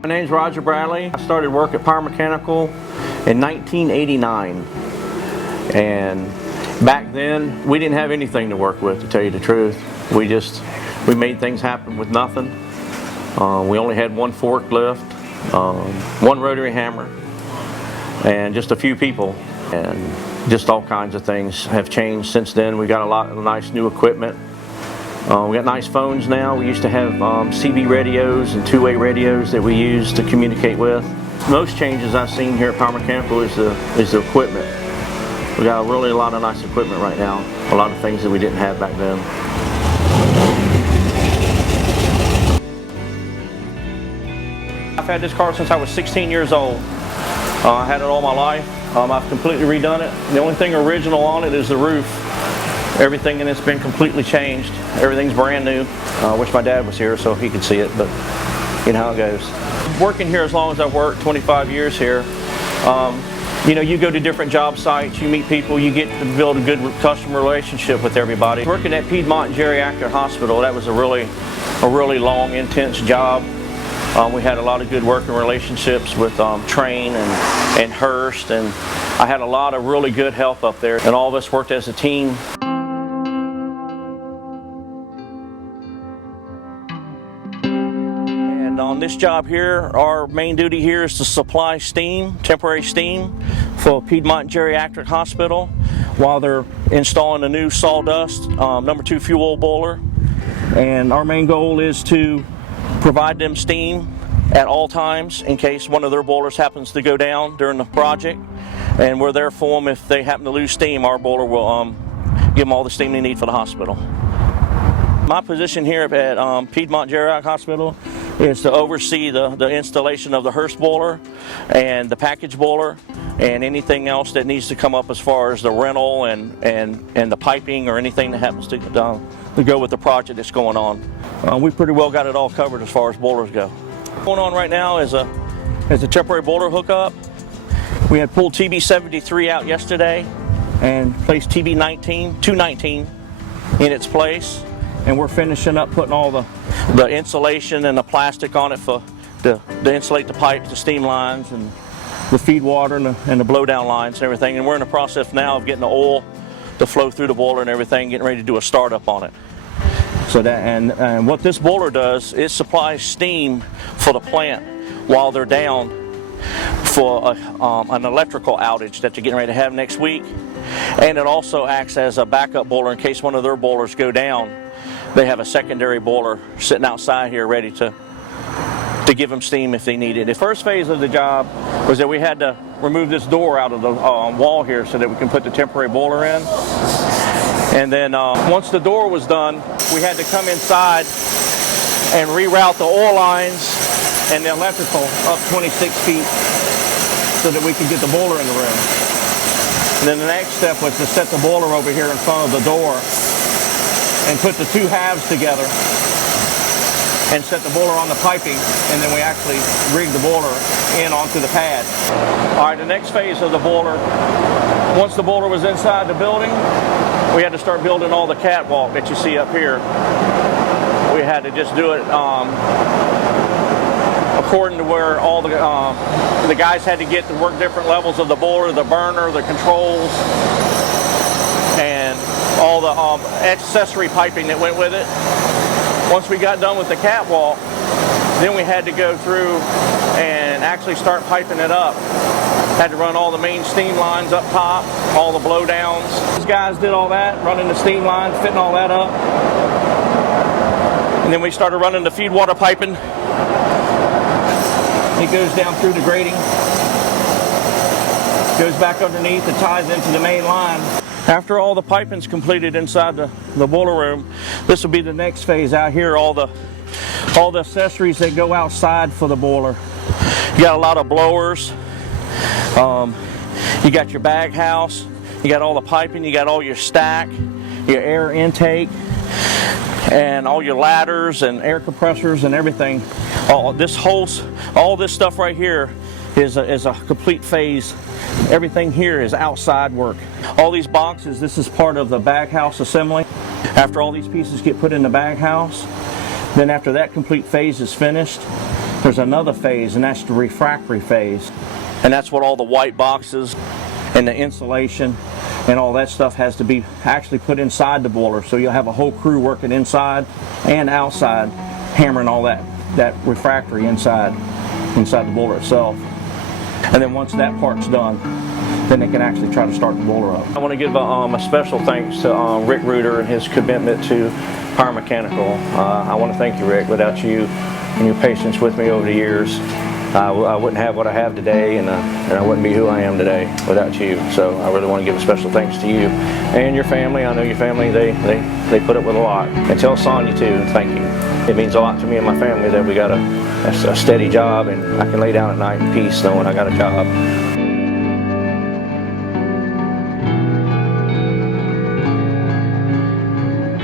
My name's Roger Bradley. I started work at Power Mechanical in 1989, and back then we didn't have anything to work with, to tell you the truth. We made things happen with nothing. We only had one forklift, one rotary hammer, and just a few people, and just all kinds of things have changed since then. We got a lot of nice new equipment. We got nice phones now. We used to have CB radios and two-way radios that we use to communicate with. Most changes I've seen here at Power Mechanical is the equipment. We got really a lot of nice equipment right now. A lot of things that we didn't have back then. I've had this car since I was 16 years old. I had it all my life. I've completely redone it. The only thing original on it is the roof. Everything in it's been completely changed. Everything's brand new. I wish my dad was here so he could see it, but you know how it goes. Working here as long as I've worked, 25 years here, you know, you go to different job sites, you meet people, you get to build a good customer relationship with everybody. Working at Piedmont Geriatrics Hospital, that was a really long, intense job. We had a lot of good working relationships with Train and Hearst, and I had a lot of really good help up there, and all of us worked as a team. And on this job here, our main duty here is to supply steam, temporary steam, for Piedmont Geriatrics Hospital while they're installing a new sawdust #2 fuel boiler. And our main goal is to provide them steam at all times in case one of their boilers happens to go down during the project, and we're there for them if they happen to lose steam. Our boiler will give them all the steam they need for the hospital. My position here at Piedmont Geriatrics Hospital is to oversee the installation of the Hearst boiler and the package boiler and anything else that needs to come up as far as the rental and the piping or anything that happens to go with the project that's going on. We pretty well got it all covered as far as boilers go. Going on right now is a temporary boiler hookup. We had pulled TB73 out yesterday and placed TB219 in its place, and we're finishing up putting all the insulation and the plastic on it to insulate the pipes, the steam lines, and the feed water and the blow down lines and everything. And we're in the process now of getting the oil to flow through the boiler and everything, getting ready to do a startup on it. So that and what this boiler does, it supplies steam for the plant while they're down for an electrical outage that they're getting ready to have next week. And it also acts as a backup boiler in case one of their boilers go down. They have a secondary boiler sitting outside here ready to give them steam if they need it. The first phase of the job was that we had to remove this door out of the wall here so that we can put the temporary boiler in. And then once the door was done, we had to come inside and reroute the oil lines and the electrical up 26 feet so that we could get the boiler in the room. And then the next step was to set the boiler over here in front of the door and put the two halves together and set the boiler on the piping, and then we actually rigged the boiler in onto the pad. All right, the next phase of the boiler, once the boiler was inside the building, we had to start building all the catwalk that you see up here. We had to just do it according to where all the guys had to get to work different levels of the boiler, the burner, the controls, and all the accessory piping that went with it. Once we got done with the catwalk, then we had to go through and actually start piping it up. Had to run all the main steam lines up top, all the blow downs. These guys did all that, running the steam lines, fitting all that up. And then we started running the feed water piping. It goes down through the grating, goes back underneath, it ties into the main line. After all the piping's completed inside the boiler room, this will be the next phase out here, all the accessories that go outside for the boiler. You got a lot of blowers, you got your bag house, you got all the piping, you got all your stack, your air intake, and all your ladders and air compressors and everything. All this stuff right here is a complete phase. Everything here is outside work. All these boxes, this is part of the bag house assembly. After all these pieces get put in the bag house, then after that complete phase is finished, there's another phase, and that's the refractory phase. And that's what all the white boxes and the insulation and all that stuff has to be actually put inside the boiler. So you'll have a whole crew working inside and outside, hammering all that refractory inside the boiler itself. And then once that part's done, then they can actually try to start the boiler up. I want to give a special thanks to Rick Reuter and his commitment to Power Mechanical. I want to thank you, Rick. Without you and your patience with me over the years, I wouldn't have what I have today, and I wouldn't be who I am today without you. So I really want to give a special thanks to you and your family. I know your family, they put up with a lot. And tell Sonya too, thank you. It means a lot to me and my family that we got a steady job, and I can lay down at night in peace knowing I got a job.